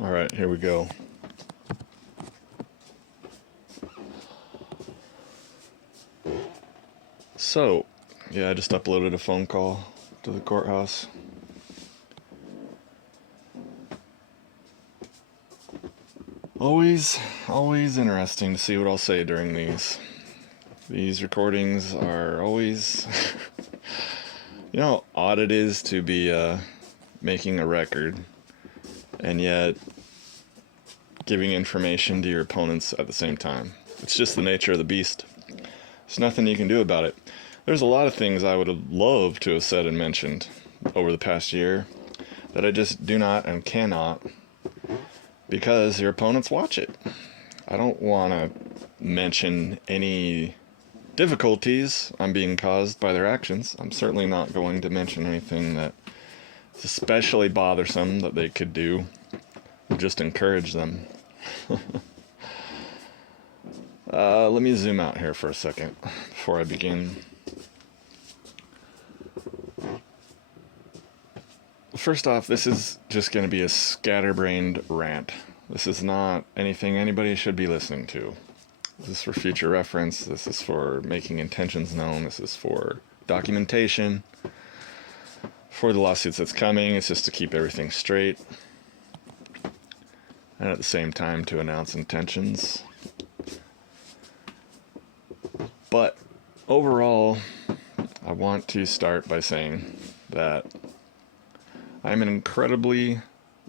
All right, here we go. So, yeah, I just uploaded a phone call to the courthouse. Always interesting to see what I'll say during these. These recordings are always, how odd it is to be making a record and yet giving information to your opponents at the same time. It's just the nature of the beast. There's nothing you can do about it. There's a lot of things I would have loved to have said and mentioned over the past year that I just do not and cannot because your opponents watch it. I don't want to mention any difficulties I'm being caused by their actions. I'm certainly not going to mention anything that is especially bothersome that they could do. Just encourage them. Let me zoom out here for a second before I begin. First off, this is just going to be a scatterbrained rant. This is not anything anybody should be listening to. This is for future reference. This is for making intentions known. This is for documentation. For the lawsuits that's coming, it's just to keep everything straight. And at the same time to announce intentions. But overall, I want to start by saying that I'm an incredibly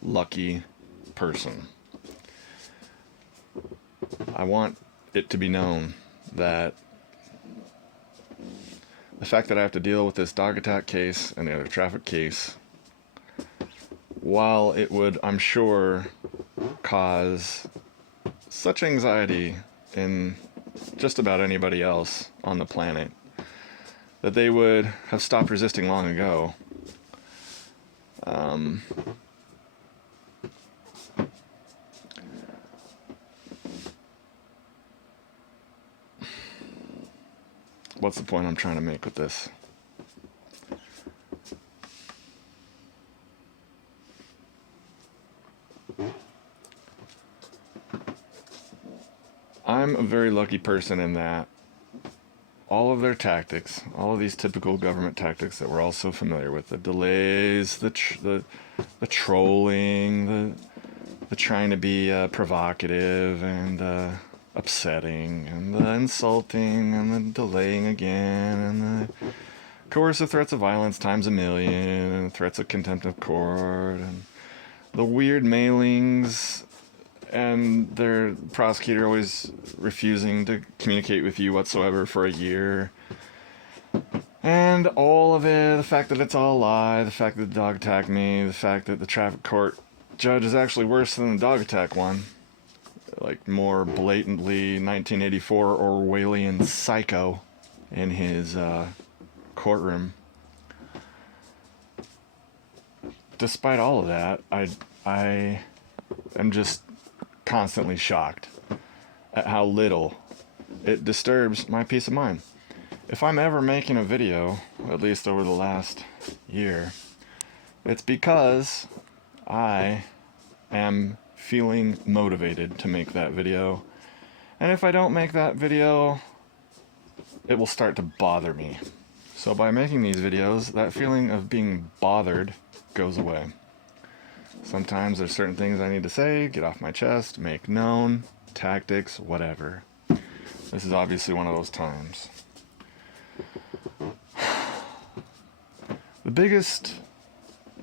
lucky person. I want it to be known that the fact that I have to deal with this dog attack case and the other traffic case, while it would, I'm sure, cause such anxiety in just about anybody else on the planet that they would have stopped resisting long ago. What's the point I'm trying to make with this? I'm a very lucky person in that all of their tactics, all of these typical government tactics that we're all so familiar with, the delays, the trolling, the trying to be provocative and upsetting, and the insulting, and the delaying again, and the coercive threats of violence times a million, and threats of contempt of court, and the weird mailings, and their prosecutor always refusing to communicate with you whatsoever for a year. And all of it, the fact that it's all a lie, the fact that the dog attacked me, the fact that the traffic court judge is actually worse than the dog attack one. Like, more blatantly 1984 Orwellian psycho in his courtroom. Despite all of that, I am just constantly shocked at how little it disturbs my peace of mind. If I'm ever making a video, at least over the last year, it's because I am feeling motivated to make that video. And if I don't make that video, it will start to bother me. So by making these videos, that feeling of being bothered goes away. Sometimes there's certain things I need to say, get off my chest, make known, tactics, whatever. This is obviously one of those times. The biggest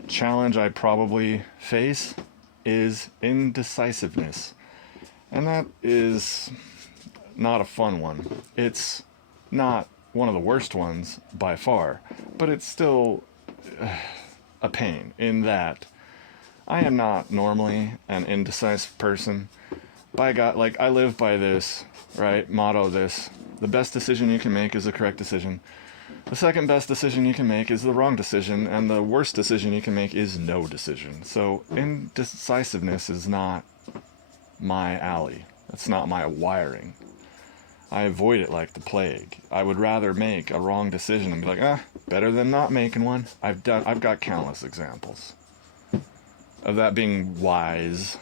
challenge I probably face is indecisiveness. And that is not a fun one. It's not one of the worst ones by far, but it's still a pain in that I am not normally an indecisive person. By God, like, I live by this, right, motto, this: the best decision you can make is the correct decision. The second best decision you can make is the wrong decision, and the worst decision you can make is no decision. So indecisiveness is not my alley. That's not my wiring. I avoid it like the plague. I would rather make a wrong decision and be like, better than not making one. I've got countless examples. of that being wise.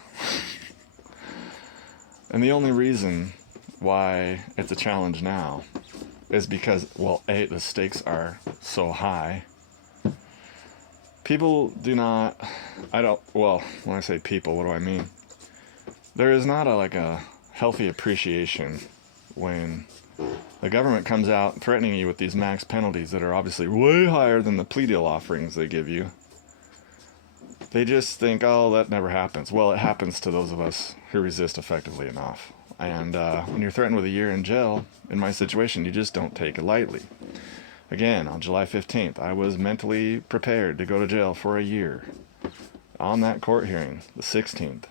And the only reason why it's a challenge now is because, well, A, the stakes are so high. People do not, when I say people, what do I mean? There is not a healthy appreciation when the government comes out threatening you with these max penalties that are obviously way higher than the plea deal offerings they give you. They just think, oh, that never happens. Well, it happens to those of us who resist effectively enough. And when you're threatened with a year in jail, in my situation, you just don't take it lightly. Again, on July 15th, I was mentally prepared to go to jail for a year on that court hearing, the 16th.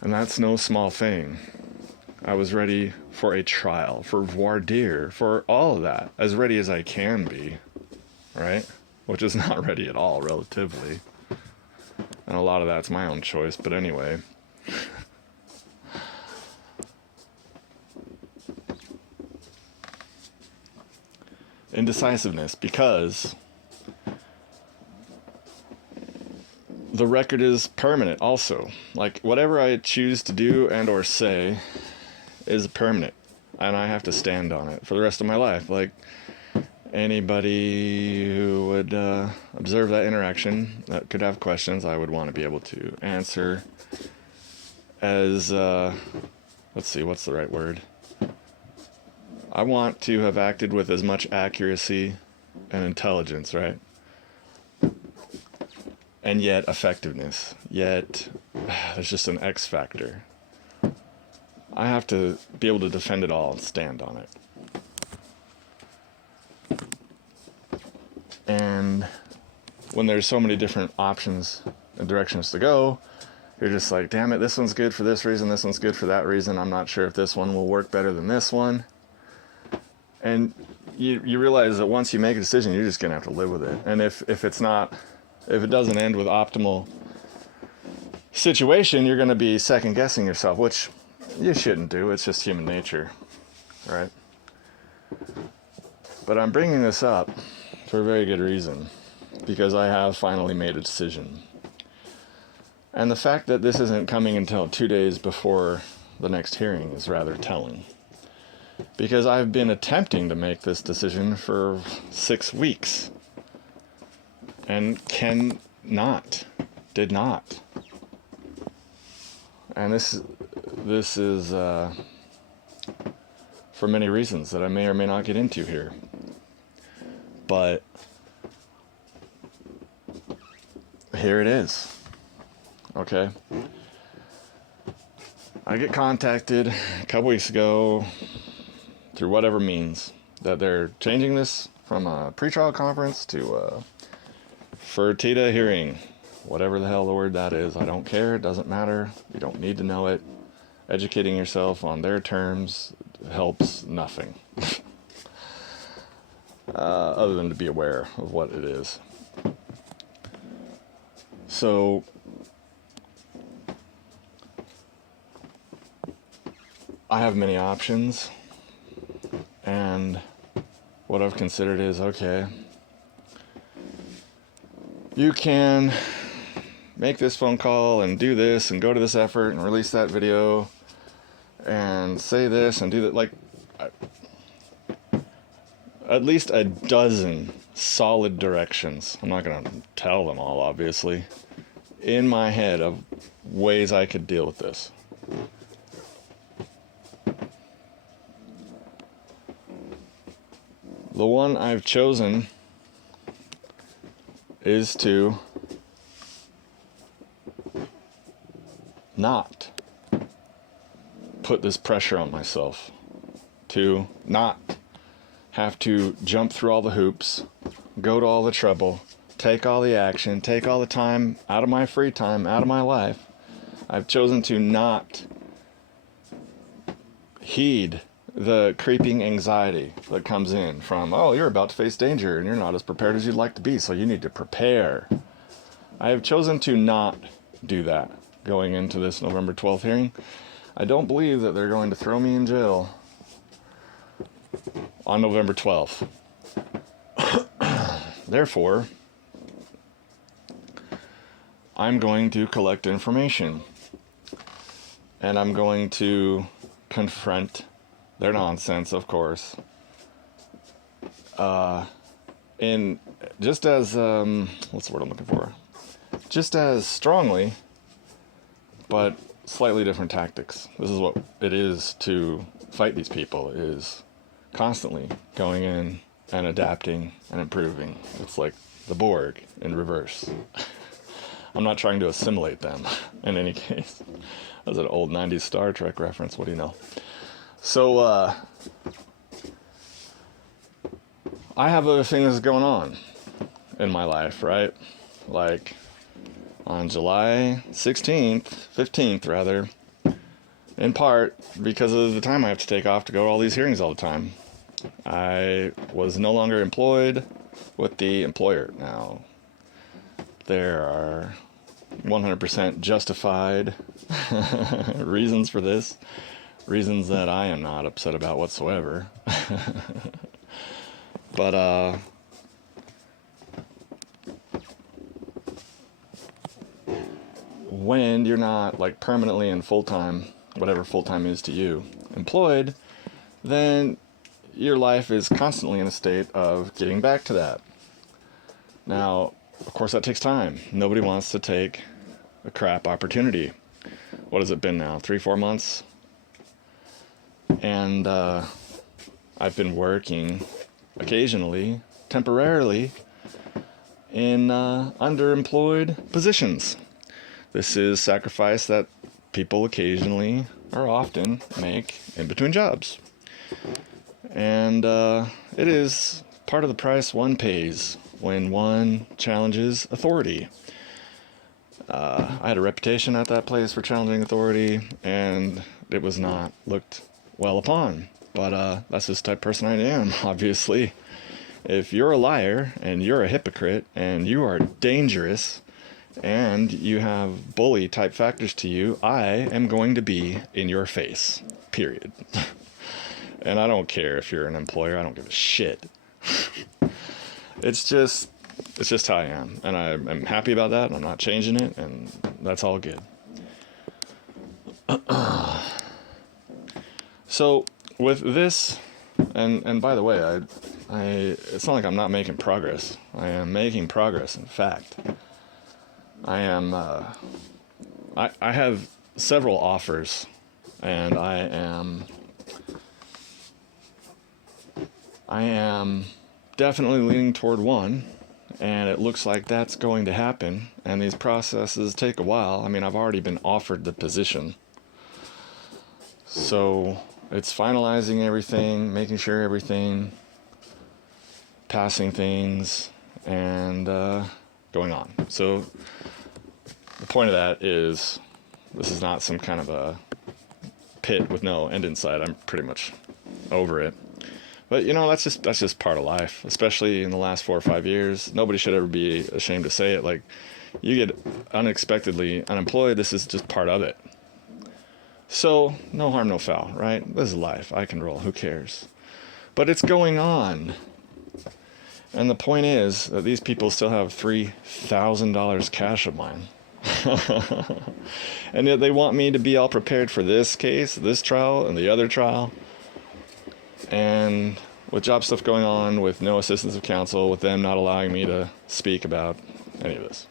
And that's no small thing. I was ready for a trial, for voir dire, for all of that, as ready as I can be, right? Which is not ready at all, relatively. And a lot of that's my own choice, but anyway. Indecisiveness, because the record is permanent also. Like, whatever I choose to do and or say is permanent, and I have to stand on it for the rest of my life. Like, anybody who would observe that interaction that could have questions, I would want to be able to answer as, let's see, what's the right word? I want to have acted with as much accuracy and intelligence, right? And yet effectiveness. Yet there's just an X factor. I have to be able to defend it all and stand on it. And when there's so many different options and directions to go, you're just like, damn it, this one's good for this reason, this one's good for that reason. I'm not sure if this one will work better than this one. And you realize that once you make a decision, you're just going to have to live with it. And if it doesn't end with optimal situation, you're going to be second guessing yourself, which you shouldn't do. It's just human nature, right? But I'm bringing this up for a very good reason, because I have finally made a decision. And the fact that this isn't coming until 2 days before the next hearing is rather telling. Because I've been attempting to make this decision for 6 weeks. And did not. And this is for many reasons that I may or may not get into here. But here it is. Okay? I get contacted a couple weeks ago through whatever means that they're changing this from a pretrial conference to a Fertitta hearing. Whatever the hell the word that is, I don't care, it doesn't matter, you don't need to know it. Educating yourself on their terms helps nothing. Other than to be aware of what it is. So, I have many options, and what I've considered is, okay, you can make this phone call and do this and go to this effort and release that video and say this and do that, like at least a dozen solid directions. I'm not going to tell them all, obviously, in my head of ways I could deal with this. The one I've chosen is to not put this pressure on myself, to not have to jump through all the hoops, go to all the trouble, take all the action, take all the time out of my free time, out of my life. I've chosen to not heed the creeping anxiety that comes in from, oh, you're about to face danger and you're not as prepared as you'd like to be, so you need to prepare. I have chosen to not do that going into this November 12th hearing. I don't believe that they're going to throw me in jail on November 12th. Therefore, I'm going to collect information. And I'm going to confront their nonsense, of course. In just as, what's the word I'm looking for? Just as strongly, but slightly different tactics. This is what it is to fight these people, is constantly going in and adapting and improving. It's like the Borg in reverse. I'm not trying to assimilate them in any case. That's an old 90s Star Trek reference. What do you know? So, I have other things going on in my life, right? Like, on July 15th rather, in part because of the time I have to take off to go to all these hearings all the time, I was no longer employed with the employer. Now, there are 100% justified reasons for this, reasons that I am not upset about whatsoever. But, when you're not, like, permanently and full-time, whatever full-time is to you, employed, then your life is constantly in a state of getting back to that. Now, of course, that takes time. Nobody wants to take a crap opportunity. What has it been now? 3-4 months? And I've been working occasionally, temporarily, in underemployed positions. This is sacrifice that people occasionally, or often, make in between jobs. And it is part of the price one pays when one challenges authority. I had a reputation at that place for challenging authority, and it was not looked well upon. But that's just the type of person I am, obviously. If you're a liar, and you're a hypocrite, and you are dangerous, and you have bully type factors to you, I am going to be in your face. Period. And I don't care if you're an employer, I don't give a shit. It's just how I am. And I'm happy about that, and I'm not changing it, and that's all good. So, with this, and by the way, it's not like I'm not making progress. I am making progress, in fact. I am, I have several offers, and I am definitely leaning toward one, and it looks like that's going to happen, and these processes take a while. I mean, I've already been offered the position, so it's finalizing everything, making sure everything, passing things, and going on. So the point of that is, this is not some kind of a pit with no end in sight. I'm pretty much over it. But, you know, that's just part of life, especially in the last 4 or 5 years. Nobody should ever be ashamed to say it. Like, you get unexpectedly unemployed, this is just part of it. So, no harm, no foul, right? This is life. I can roll. Who cares? But it's going on. And the point is that these people still have $3,000 cash of mine. And yet they want me to be all prepared for this case, this trial, and the other trial. And with job stuff going on, with no assistance of counsel, with them not allowing me to speak about any of this.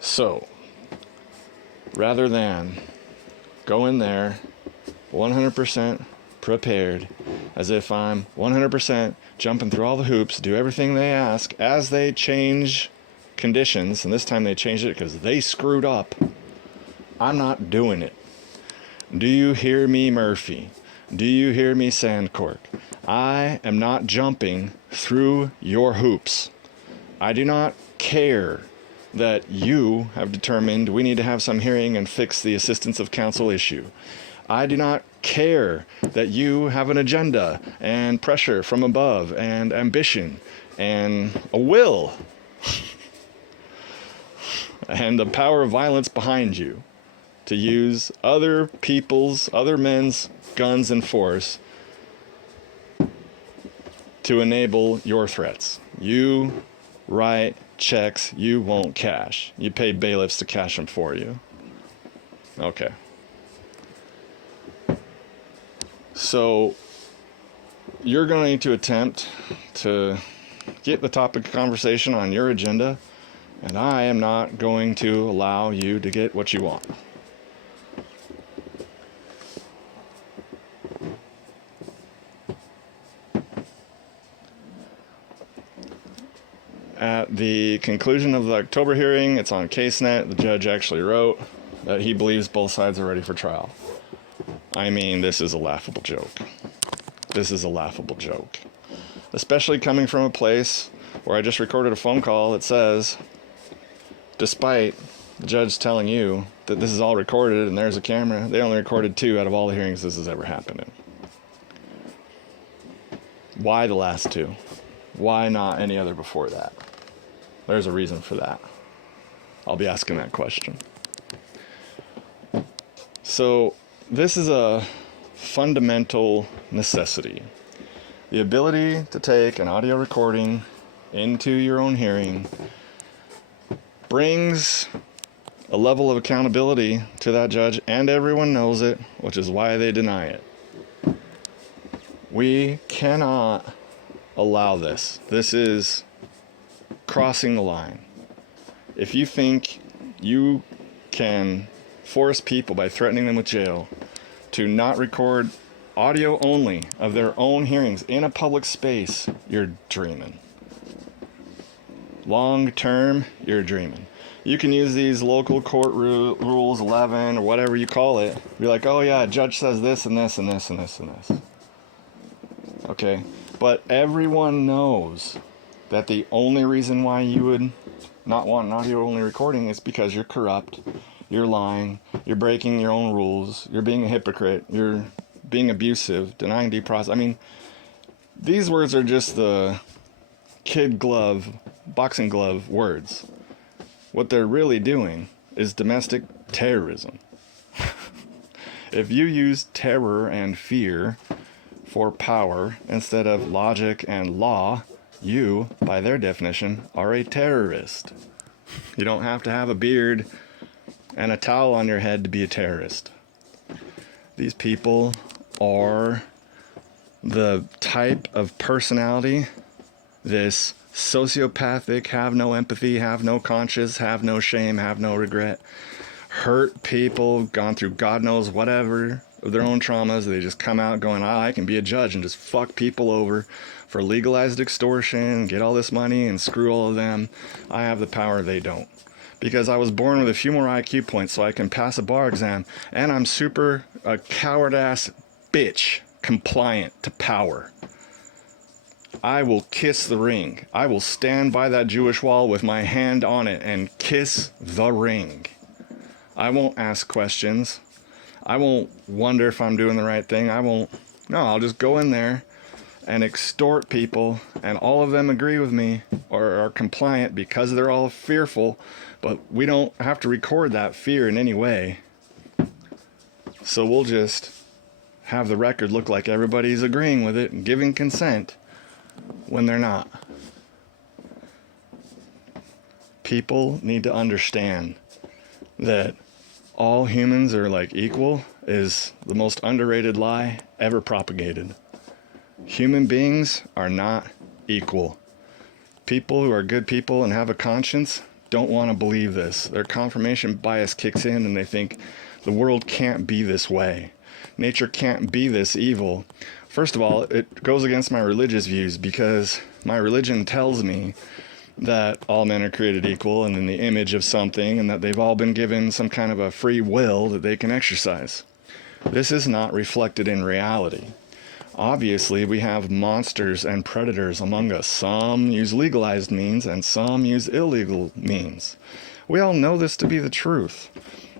So, rather than go in there 100% prepared, as if I'm 100% jumping through all the hoops, do everything they ask as they change conditions, and this time they changed it because they screwed up, I'm not doing it. Do you hear me, Murphy? Do you hear me, Sandcork? I am not jumping through your hoops. I do not care that you have determined we need to have some hearing and fix the assistance of counsel issue. I do not care that you have an agenda and pressure from above and ambition and a will and the power of violence behind you to use other men's guns and force to enable your threats. You write checks you won't cash. You pay bailiffs to cash them for you. Okay. So you're going to attempt to get the topic of conversation on your agenda, and I am not going to allow you to get what you want. At the conclusion of the October hearing, it's on CaseNet, the judge actually wrote that he believes both sides are ready for trial. I mean, this is a laughable joke. This is a laughable joke. Especially coming from a place where I just recorded a phone call that says, despite the judge telling you that this is all recorded and there's a camera, they only recorded 2 out of all the hearings this has ever happened in. Why the last 2? Why not any other before that? There's a reason for that. I'll be asking that question. So, this is a fundamental necessity. The ability to take an audio recording into your own hearing brings a level of accountability to that judge, and everyone knows it, which is why they deny it. We cannot allow this. This is crossing the line. If you think you can force people by threatening them with jail to not record audio only of their own hearings in a public space, you're dreaming. Long term, you're dreaming. You can use these local court rules 11 or whatever you call it. Be like, oh yeah, judge says this and this and this and this and this. Okay, but everyone knows that the only reason why you would not want an audio only recording is because you're corrupt, you're lying, you're breaking your own rules, you're being a hypocrite, you're being abusive, denying due process. I mean, these words are just the kid glove, boxing glove words. What they're really doing is domestic terrorism. If you use terror and fear for power instead of logic and law, you, by their definition, are a terrorist. You don't have to have a beard and a towel on your head to be a terrorist. These people are the type of personality, this sociopathic, have no empathy, have no conscience, have no shame, have no regret, hurt people, gone through God knows whatever of their own traumas. They just come out going, I can be a judge and just fuck people over for legalized extortion, get all this money and screw all of them. I have the power, they don't. Because I was born with a few more IQ points so I can pass a bar exam, and I'm super a coward-ass bitch compliant to power. I will kiss the ring. I will stand by that Jewish wall with my hand on it and kiss the ring. I won't ask questions. I won't wonder if I'm doing the right thing. I'll just go in there and extort people, and all of them agree with me or are compliant because they're all fearful, but we don't have to record that fear in any way. So we'll just have the record look like everybody's agreeing with it and giving consent when they're not. People need to understand that all humans are like equal is the most underrated lie ever propagated. Human beings are not equal. People who are good people and have a conscience don't want to believe this. Their confirmation bias kicks in and they think the world can't be this way. Nature can't be this evil. First of all, it goes against my religious views because my religion tells me that all men are created equal and in the image of something, and that they've all been given some kind of a free will that they can exercise. This is not reflected in reality. Obviously, we have monsters and predators among us. Some use legalized means and some use illegal means. We all know this to be the truth.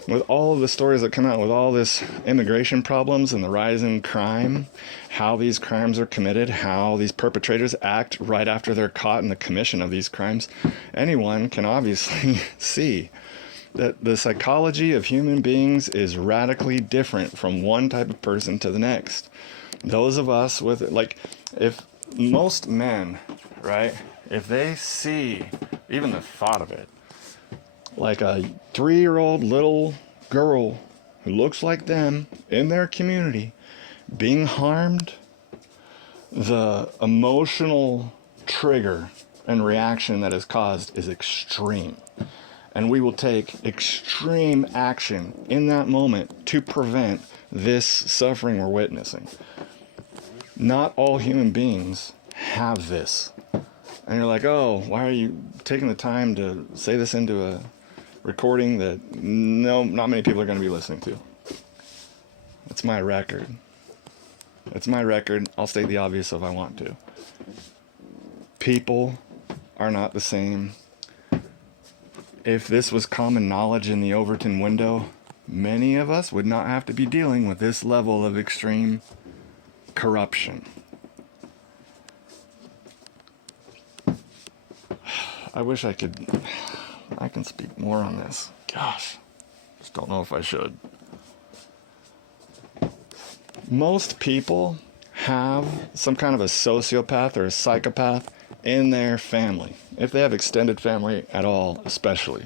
With all of the stories that come out, with all this immigration problems and the rise in crime, how these crimes are committed, how these perpetrators act right after they're caught in the commission of these crimes, anyone can obviously see that the psychology of human beings is radically different from one type of person to the next. Those of us with, like, if most men, right, if they see even the thought of it. Like a 3-year-old little girl who looks like them in their community being harmed, the emotional trigger and reaction that is caused is extreme. And we will take extreme action in that moment to prevent this suffering we're witnessing. Not all human beings have this. And you're like, oh, why are you taking the time to say this into a recording that not many people are going to be listening to? It's my record. It's my record. I'll state the obvious if I want to. People are not the same. If this was common knowledge in the Overton window, many of us would not have to be dealing with this level of extreme corruption. I wish I can speak more on this. Gosh, just don't know if I should. Most people have some kind of a sociopath or a psychopath in their family, if they have extended family at all, especially.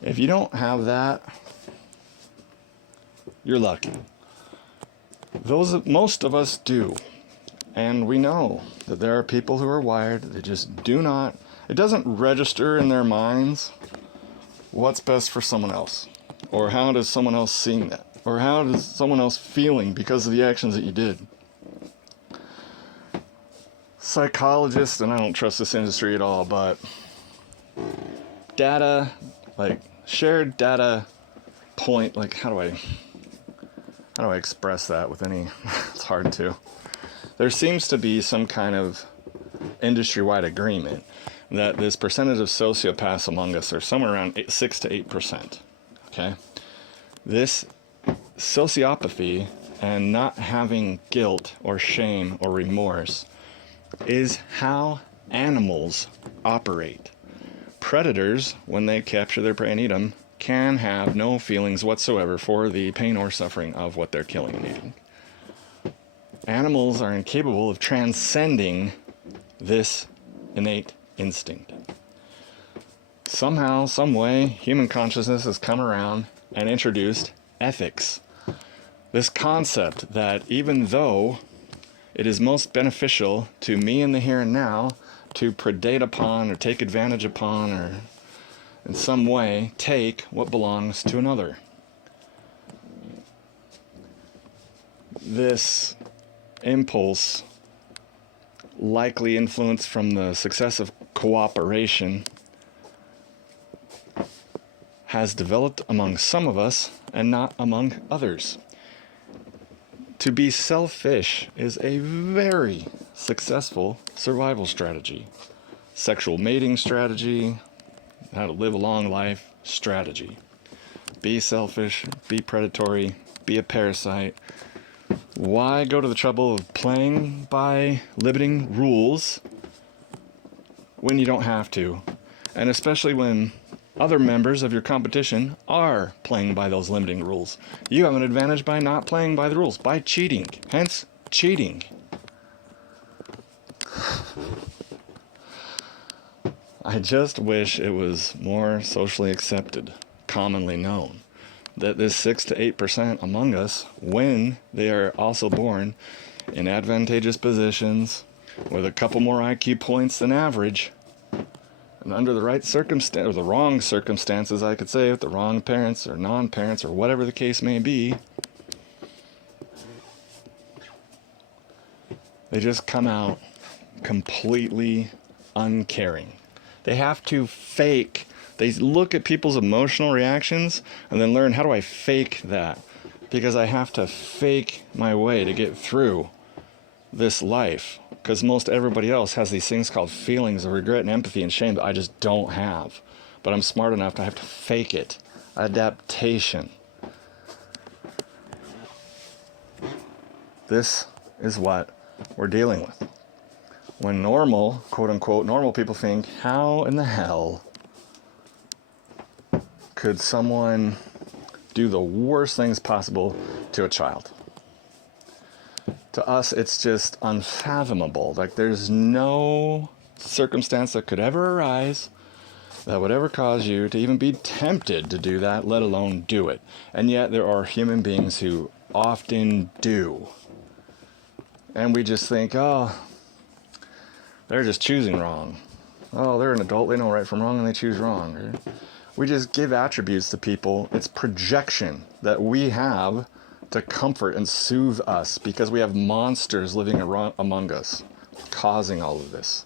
If you don't have that, you're lucky. Most of us do. And we know that there are people who are wired that just do not, it doesn't register in their minds what's best for someone else, or how does someone else seeing that, or how does someone else feeling because of the actions that you did. Psychologists, and I don't trust this industry at all, but data, like shared data point, like how do I express that with any, it's hard to. There seems to be some kind of industry-wide agreement that this percentage of sociopaths among us are somewhere around 6 to 8%. Okay? This sociopathy and not having guilt or shame or remorse is how animals operate. Predators, when they capture their prey and eat them, can have no feelings whatsoever for the pain or suffering of what they're killing and eating. Animals are incapable of transcending this innate instinct. Somehow, some way, human consciousness has come around and introduced ethics. This concept that even though it is most beneficial to me in the here and now to predate upon or take advantage upon or in some way take what belongs to another. This impulse, likely influenced from the success of cooperation, has developed among some of us and not among others. To be selfish is a very successful survival strategy. Sexual mating strategy, how to live a long life strategy. Be selfish, be predatory, be a parasite. Why go to the trouble of playing by limiting rules when you don't have to? And especially when other members of your competition are playing by those limiting rules. You have an advantage by not playing by the rules, by cheating. Hence, cheating. I just wish it was more socially accepted, commonly known, that this 6 to 8% among us, when they are also born in advantageous positions with a couple more IQ points than average, and under the right circumstance, or the wrong circumstances, I could say, with the wrong parents or non-parents or whatever the case may be, they just come out completely uncaring. They have to fake. They look at people's emotional reactions and then learn, how do I fake that? Because I have to fake my way to get through this life. Because most everybody else has these things called feelings of regret and empathy and shame that I just don't have. But I'm smart enough to have to fake it. Adaptation. This is what we're dealing with. When normal, quote unquote, normal people think, how in the hell could someone do the worst things possible to a child? To us, it's just unfathomable. Like, there's no circumstance that could ever arise that would ever cause you to even be tempted to do that, let alone do it. And yet there are human beings who often do. And we just think, oh, they're just choosing wrong. Oh, they're an adult, they know right from wrong, and they choose wrong. We just give attributes to people. It's projection that we have to comfort and soothe us because we have monsters living among us, causing all of this.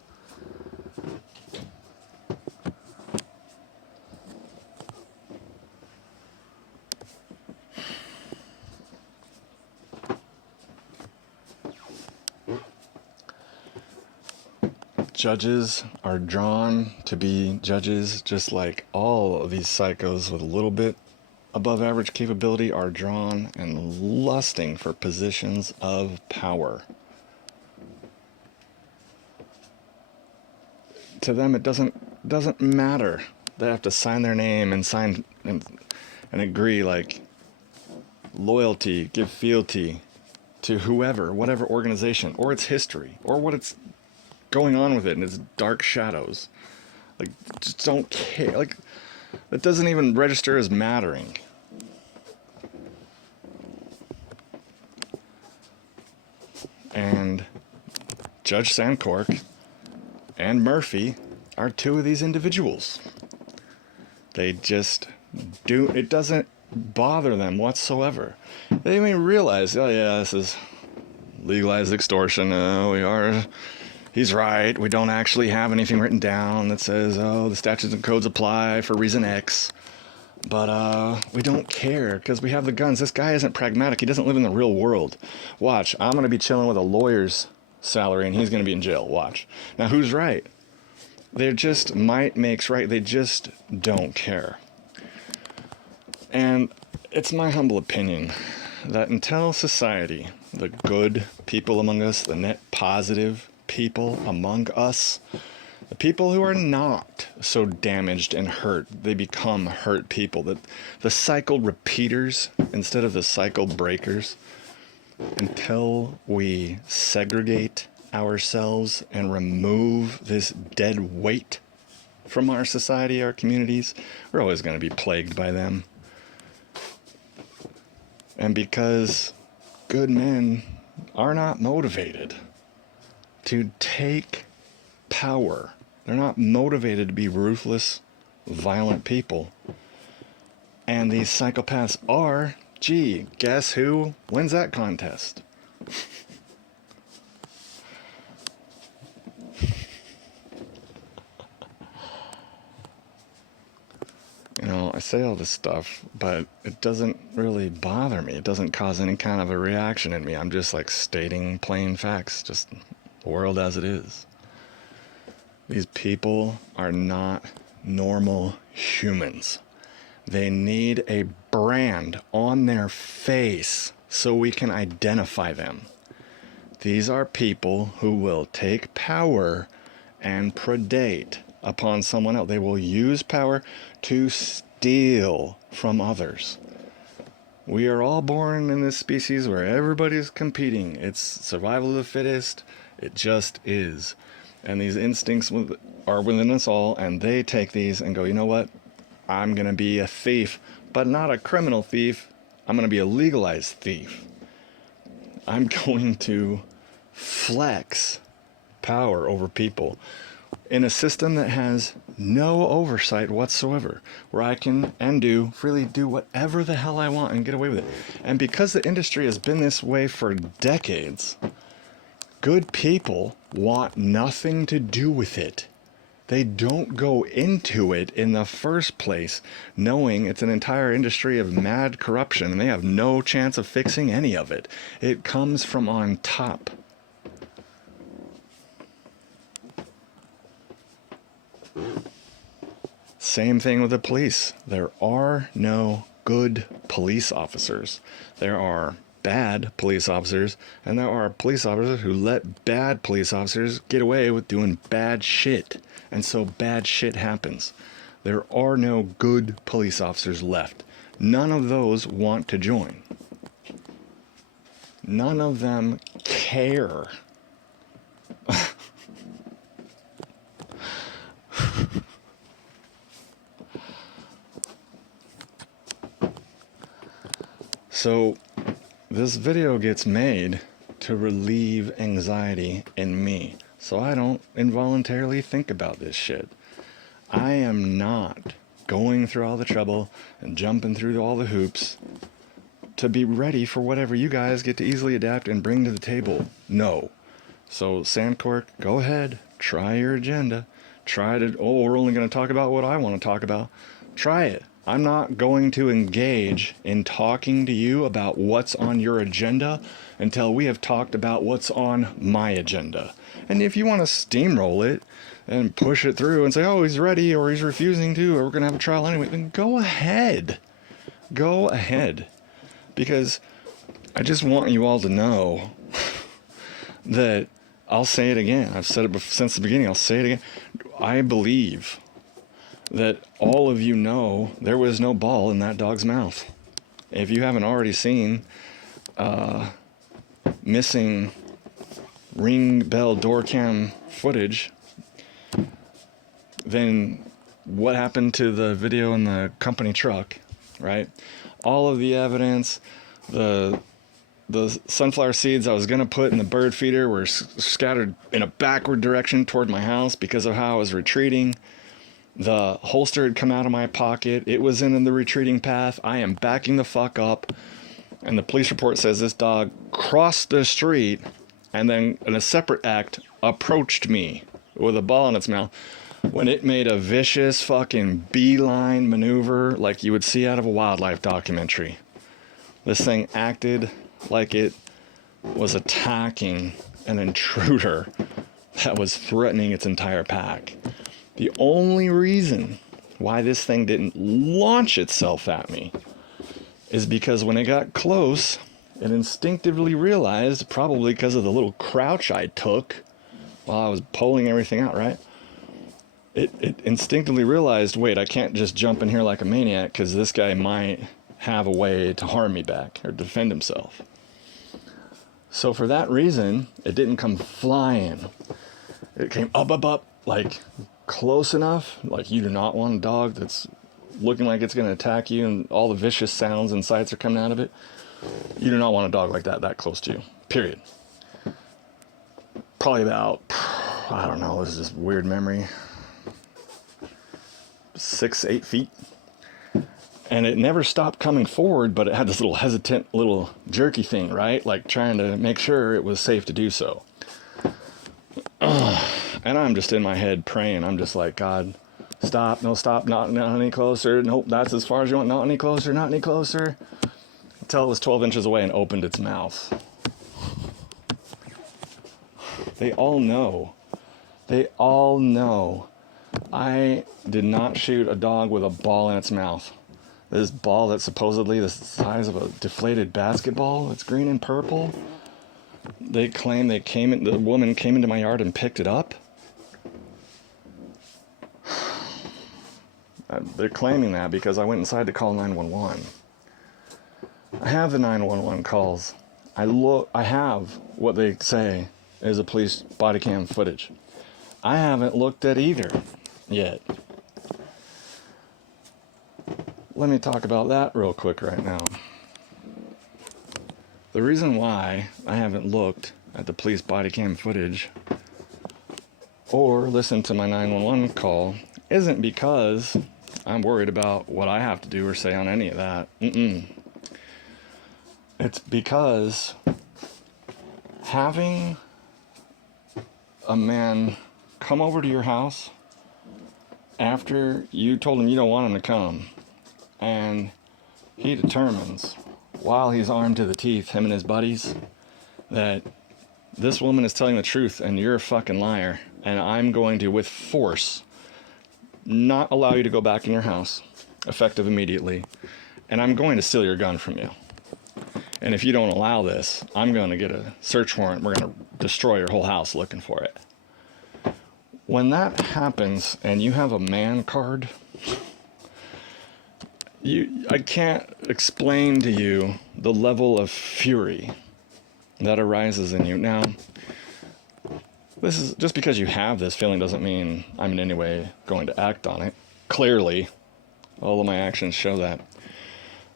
Judges are drawn to be judges, just like all of these psychos with a little bit above average capability are drawn and lusting for positions of power. To them, it doesn't matter. They have to sign their name and sign and agree, like loyalty, give fealty to whoever, whatever organization, or its history, or what it's going on with it in its dark shadows. Like, just don't care. Like, that doesn't even register as mattering. And Judge Sandcork and Murphy are two of these individuals. They just do, it doesn't bother them whatsoever. They don't even realize, oh yeah, this is legalized extortion. He's right. We don't actually have anything written down that says, oh, the statutes and codes apply for reason X. But we don't care because we have the guns. This guy isn't pragmatic. He doesn't live in the real world. Watch, I'm going to be chilling with a lawyer's salary and he's going to be in jail. Watch. Now, who's right? They're just might makes right. They just don't care. And it's my humble opinion that until society, the good people among us, the net positive people among us, the people who are not so damaged and hurt, they become hurt people. The cycle repeaters instead of the cycle breakers. Until we segregate ourselves and remove this dead weight from our society, our communities, we're always going to be plagued by them. And because good men are not motivated to take power, they're not motivated to be ruthless, violent people. And these psychopaths are, gee, guess who wins that contest? You know, I say all this stuff, but it doesn't really bother me. It doesn't cause any kind of a reaction in me. I'm just like stating plain facts, just the world as it is. These people are not normal humans. They need a brand on their face so we can identify them. These are people who will take power and predate upon someone else. They will use power to steal from others. We are all born in this species where everybody's competing. It's survival of the fittest. It just is. And these instincts are within us all, and they take these and go, you know what? I'm going to be a thief, but not a criminal thief. I'm going to be a legalized thief. I'm going to flex power over people in a system that has no oversight whatsoever, where I can and do freely do whatever the hell I want and get away with it. And because the industry has been this way for decades, good people want nothing to do with it. They don't go into it in the first place knowing it's an entire industry of mad corruption and they have no chance of fixing any of it. It comes from on top. Same thing with the police. There are no good police officers. There are bad police officers, and there are police officers who let bad police officers get away with doing bad shit. And so bad shit happens. There are no good police officers left. None of those want to join. None of them care. So this video gets made to relieve anxiety in me, so I don't involuntarily think about this shit. I am not going through all the trouble and jumping through all the hoops to be ready for whatever you guys get to easily adapt and bring to the table. No. So Sandcork, go ahead, try your agenda. Try to, oh, we're only going to talk about what I want to talk about. Try it. I'm not going to engage in talking to you about what's on your agenda until we have talked about what's on my agenda. And if you want to steamroll it and push it through and say, oh, he's ready or he's refusing to, or we're going to have a trial anyway, then go ahead. Go ahead. Because I just want you all to know that I'll say it again. I've said it since the beginning. I'll say it again. I believe that all of you know there was no ball in that dog's mouth. If you haven't already seen missing ring bell door cam footage, then what happened to the video in the company truck, right? All of the evidence, the sunflower seeds I was going to put in the bird feeder were scattered in a backward direction toward my house because of how I was retreating. The holster had come out of my pocket. It was in the retreating path. I am backing the fuck up. And the police report says this dog crossed the street and then in a separate act approached me with a ball in its mouth when it made a vicious fucking beeline maneuver like you would see out of a wildlife documentary. This thing acted like it was attacking an intruder that was threatening its entire pack. The only reason why this thing didn't launch itself at me is because when it got close, it instinctively realized, probably because of the little crouch I took while I was pulling everything out, right? It instinctively realized, wait, I can't just jump in here like a maniac because this guy might have a way to harm me back or defend himself. So for that reason, it didn't come flying. It came up, like close enough. Like you do not want a dog that's looking like it's going to attack you and all the vicious sounds and sights are coming out of it. You do not want a dog like that close to you, period. Probably about, I don't know, this is just weird memory, 6-8 feet. And it never stopped coming forward, but it had this little hesitant, little jerky thing, right? Like trying to make sure it was safe to do so. And I'm just in my head praying. I'm just like, God, stop, no, stop, not any closer. Nope, that's as far as you want, not any closer, not any closer. Until it was 12 inches away and opened its mouth. They all know. They all know. I did not shoot a dog with a ball in its mouth. This ball that's supposedly the size of a deflated basketball, it's green and purple. They claim the woman came into my yard and picked it up. They're claiming that because I went inside to call 911. I have the 911 calls. I have what they say is a police body cam footage. I haven't looked at either yet. Let me talk about that real quick right now. The reason why I haven't looked at the police body cam footage or listened to my 911 call isn't because I'm worried about what I have to do or say on any of that. It's because having a man come over to your house after you told him you don't want him to come, and he determines, while he's armed to the teeth, him and his buddies, that this woman is telling the truth and you're a fucking liar, and I'm going to, with force, not allow you to go back in your house, effective immediately, and I'm going to steal your gun from you. And if you don't allow this, I'm going to get a search warrant. We're going to destroy your whole house looking for it. When that happens and you have a man card, I can't explain to you the level of fury that arises in you. Now, this is just because you have this feeling doesn't mean I'm in any way going to act on it. Clearly, all of my actions show that.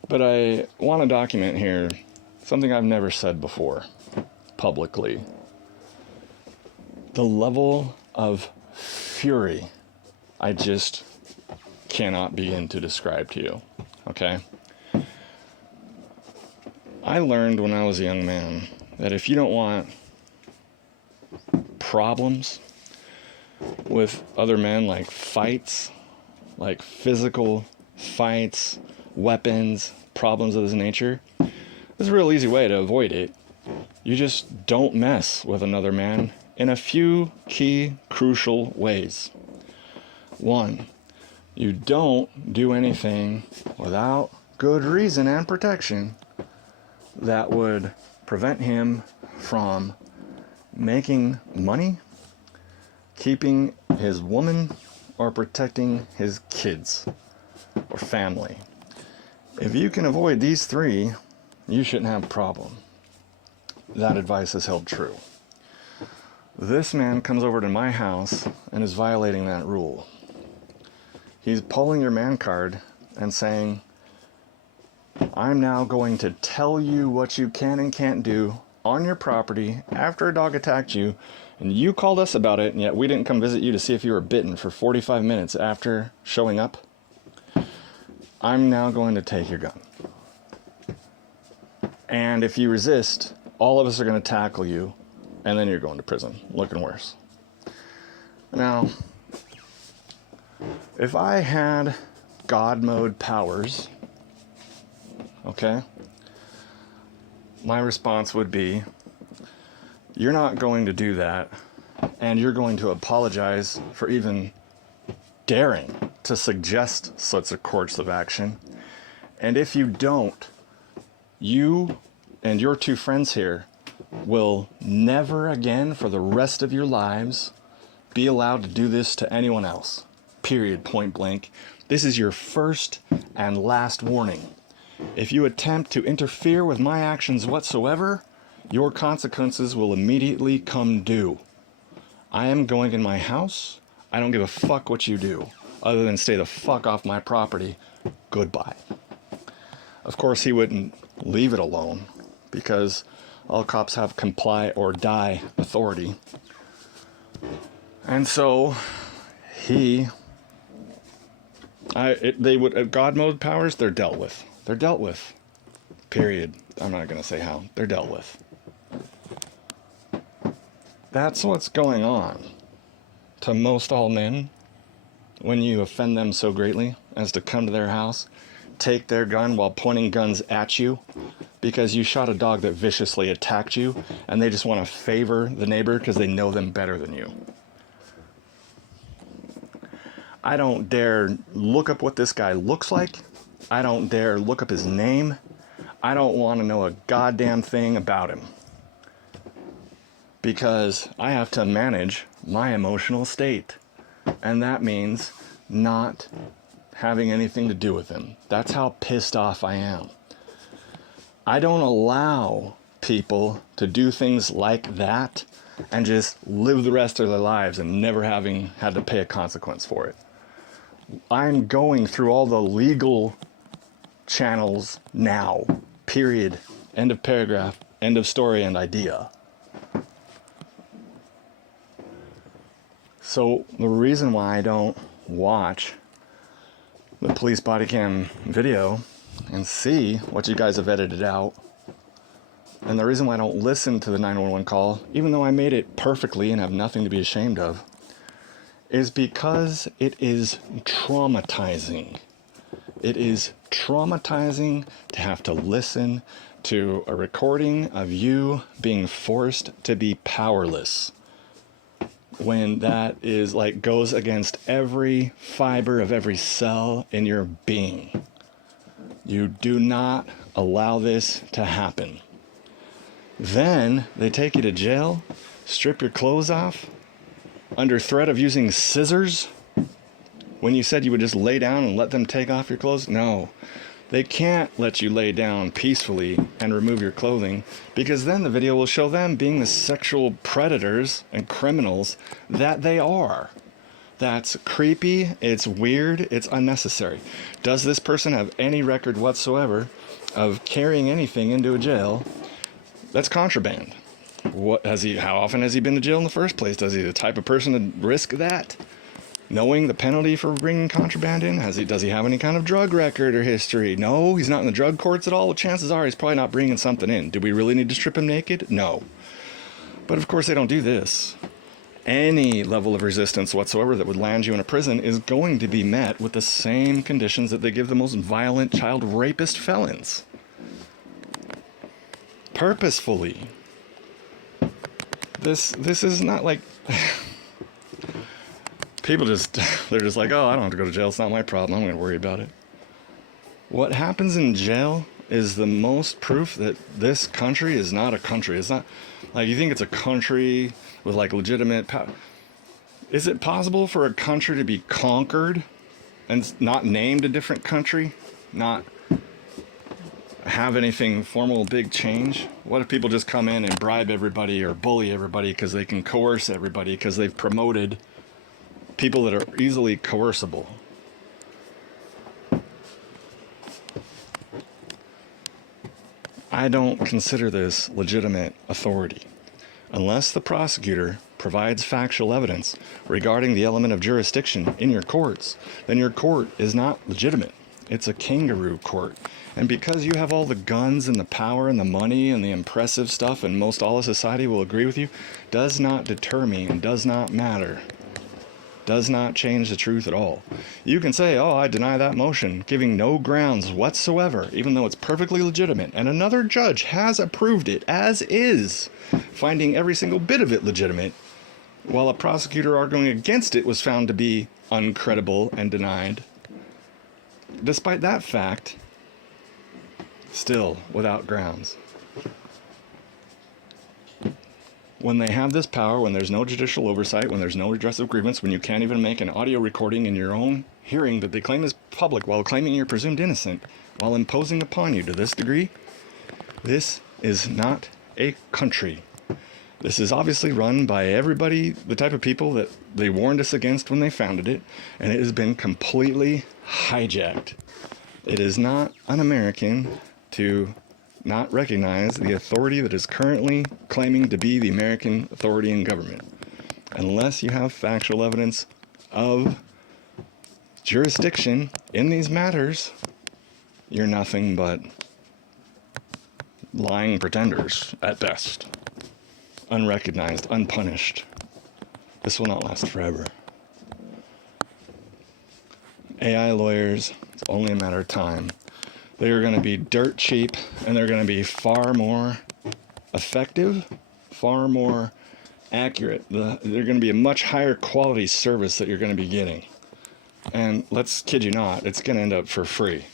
But I want to document here something I've never said before publicly. The level of fury I just cannot begin to describe to you, okay? I learned when I was a young man that if you don't want problems with other men, like fights, like physical fights, weapons, problems of this nature, there's a real easy way to avoid it. You just don't mess with another man in a few key, crucial ways. 1, you don't do anything without good reason and protection that would prevent him from making money, keeping his woman, or protecting his kids or family. If you can avoid these 3, you shouldn't have a problem. That advice is held true. This man comes over to my house and is violating that rule. He's pulling your man card and saying, I'm now going to tell you what you can and can't do on your property after a dog attacked you, and you called us about it, and yet we didn't come visit you to see if you were bitten for 45 minutes after showing up. I'm now going to take your gun. And if you resist, all of us are going to tackle you, and then you're going to prison, looking worse. Now, if I had God mode powers, okay, my response would be, you're not going to do that, and you're going to apologize for even daring to suggest such a course of action. And if you don't, you and your 2 friends here will never again for the rest of your lives be allowed to do this to anyone else. Period, point blank. This is your first and last warning. If you attempt to interfere with my actions whatsoever, your consequences will immediately come due. I am going in my house. I don't give a fuck what you do, other than stay the fuck off my property. Goodbye. Of course, he wouldn't leave it alone, because all cops have comply or die authority. And so, they would, God mode powers, they're dealt with. They're dealt with. Period. I'm not going to say how. They're dealt with. That's what's going on to most all men when you offend them so greatly as to come to their house, take their gun while pointing guns at you because you shot a dog that viciously attacked you, and they just want to favor the neighbor because they know them better than you. I don't dare look up what this guy looks like. I don't dare look up his name. I don't want to know a goddamn thing about him, because I have to manage my emotional state, and that means not having anything to do with him. That's how pissed off I am. I don't allow people to do things like that and just live the rest of their lives and never having had to pay a consequence for it. I'm going through all the legal channels now. Period. End of paragraph. End of story and idea. So the reason why I don't watch the police body cam video and see what you guys have edited out, and the reason why I don't listen to the 911 call, even though I made it perfectly and have nothing to be ashamed of, is because it is traumatizing. It is traumatizing to have to listen to a recording of you being forced to be powerless, when that is like goes against every fiber of every cell in your being. You do not allow this to happen. Then they take you to jail, strip your clothes off, under threat of using scissors, when you said you would just lay down and let them take off your clothes. No, they can't let you lay down peacefully and remove your clothing, because then the video will show them being the sexual predators and criminals that they are. That's creepy, it's weird, it's unnecessary. Does this person have any record whatsoever of carrying anything into a jail? That's contraband. How often has he been to jail in the first place? Does he the type of person to risk that? Knowing the penalty for bringing contraband in? Does he have any kind of drug record or history? No, he's not in the drug courts at all. Well, chances are he's probably not bringing something in. Do we really need to strip him naked? No. But of course they don't do this. Any level of resistance whatsoever that would land you in a prison is going to be met with the same conditions that they give the most violent child rapist felons. Purposefully. This is not like... People they're just like, oh, I don't have to go to jail. It's not my problem. I'm going to worry about it. What happens in jail is the most proof that this country is not a country. It's not like you think it's a country with like legitimate power. Is it possible for a country to be conquered and not named a different country? Not have anything formal, big change? What if people just come in and bribe everybody or bully everybody because they can coerce everybody because they've promoted people that are easily coercible? I don't consider this legitimate authority. Unless the prosecutor provides factual evidence regarding the element of jurisdiction in your courts, then your court is not legitimate. It's a kangaroo court. And because you have all the guns and the power and the money and the impressive stuff, and most all of society will agree with you, does not deter me and does not matter. Does not change the truth at all. You can say, oh, I deny that motion, giving no grounds whatsoever, even though it's perfectly legitimate, and another judge has approved it as is, finding every single bit of it legitimate, while a prosecutor arguing against it was found to be uncredible and denied. Despite that fact, still without grounds. When they have this power, when there's no judicial oversight, when there's no redress of grievance, when you can't even make an audio recording in your own hearing that they claim is public while claiming you're presumed innocent, while imposing upon you to this degree, this is not a country. This is obviously run by everybody, the type of people that they warned us against when they founded it, and it has been completely hijacked. It is not un-American to not recognize the authority that is currently claiming to be the American authority in government. Unless you have factual evidence of jurisdiction in these matters, you're nothing but lying pretenders at best. Unrecognized, unpunished. This will not last forever. AI lawyers, it's only a matter of time. They are going to be dirt cheap, and they're going to be far more effective, far more accurate. They're going to be a much higher quality service that you're going to be getting. And let's kid you not, it's going to end up for free.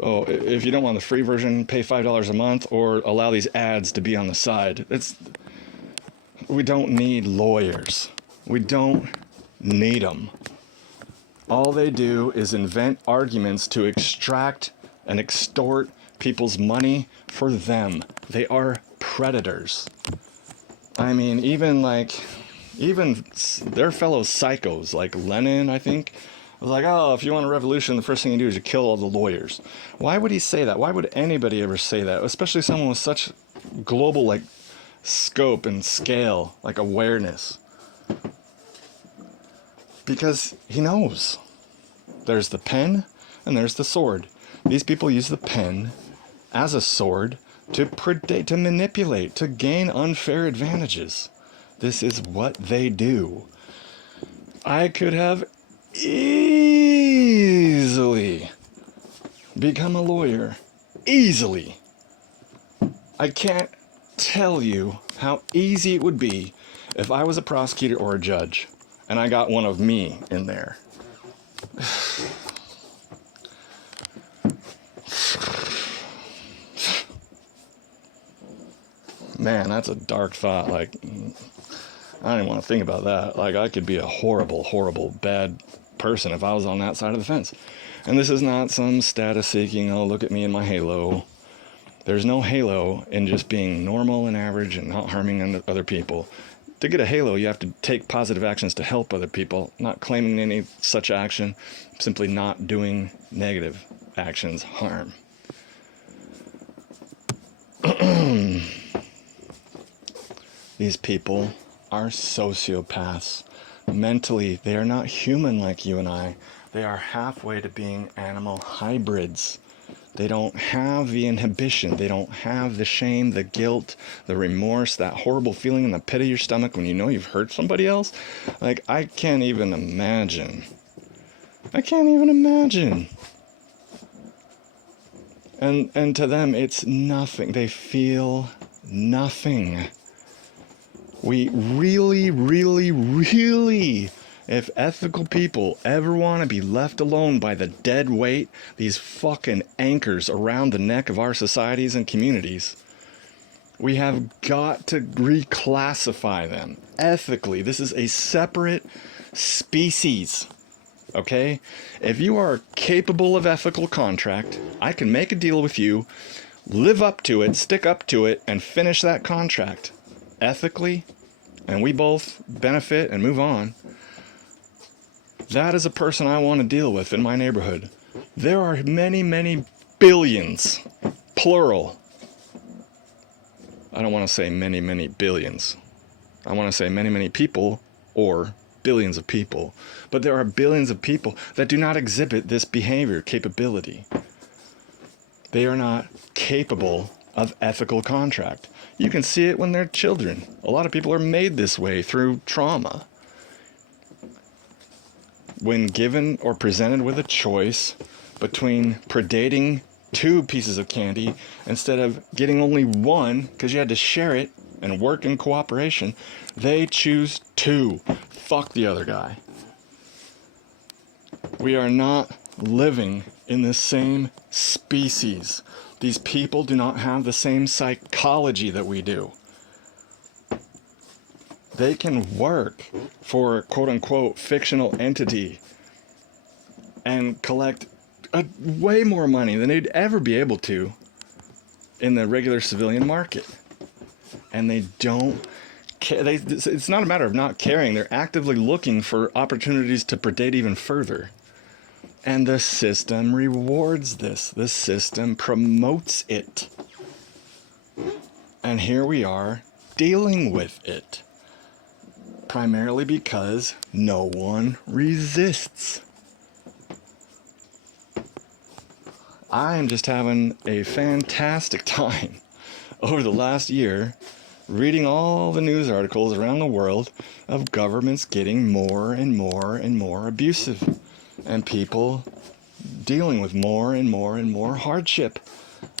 Oh, if you don't want the free version, pay $5 a month or allow these ads to be on the side. We don't need lawyers. We don't need them. All they do is invent arguments to extract and extort people's money for them. They are predators. I mean, even their fellow psychos, like Lenin, I think, was like, oh, if you want a revolution, the first thing you do is you kill all the lawyers. Why would he say that? Why would anybody ever say that? Especially someone with such global, scope and scale, awareness. Because he knows. There's the pen and there's the sword. These people use the pen as a sword to predate, to manipulate, to gain unfair advantages. This is what they do. I could have easily become a lawyer. Easily. I can't tell you how easy it would be if I was a prosecutor or a judge and I got one of me in there. Man, that's a dark thought. I don't even want to think about that. I could be a horrible, horrible, bad person if I was on that side of the fence. And this is not some status seeking, oh, look at me and my halo. There's no halo in just being normal and average and not harming other people. to get a halo, you have to take positive actions to help other people, not claiming any such action, simply not doing negative actions harm. These people are sociopaths. Mentally, they are not human like you and I. They are halfway to being animal hybrids. They don't have the inhibition. They don't have the shame, the guilt, the remorse, that horrible feeling in the pit of your stomach when you know you've hurt somebody else. Like, I can't even imagine. And to them, it's nothing. They feel nothing. We really, if ethical people ever want to be left alone by the dead weight, these fucking anchors around the neck of our societies and communities, we have got to reclassify them ethically. This is a separate species, okay? If you are capable of ethical contract, I can make a deal with you, live up to it, stick up to it, and finish that contract ethically, and we both benefit and move on. That is a person I want to deal with in my neighborhood. There are many billions, plural. I don't want to say many billions. I want to say many people or billions of people. But there are billions of people that do not exhibit this behavior capability. They are not capable of ethical contract. You can see it when they're children. A lot of people are made this way through trauma. When given or presented with a choice between predating 2 pieces of candy instead of getting only 1 because you had to share it and work in cooperation, they choose 2. Fuck the other guy. We are not living in the same species. These people do not have the same psychology that we do. They can work for a quote-unquote fictional entity and collect way more money than they'd ever be able to in the regular civilian market. And they don't care. It's not a matter of not caring. They're actively looking for opportunities to predate even further. And the system rewards this. The system promotes it. And here we are dealing with it. Primarily because no one resists. I am just having a fantastic time over the last year reading all the news articles around the world of governments getting more and more abusive and people dealing with more and more hardship.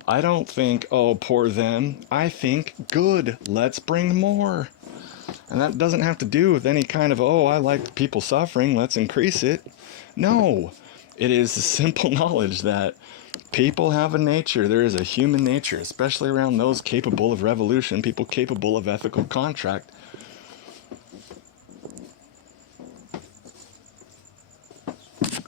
I don't think, oh, poor them. I think, good, let's bring more. And that doesn't have to do with any kind of, oh, I like people suffering, let's increase it. No, it is the simple knowledge that people have a nature. There is a human nature, especially around those capable of revolution, people capable of ethical contract,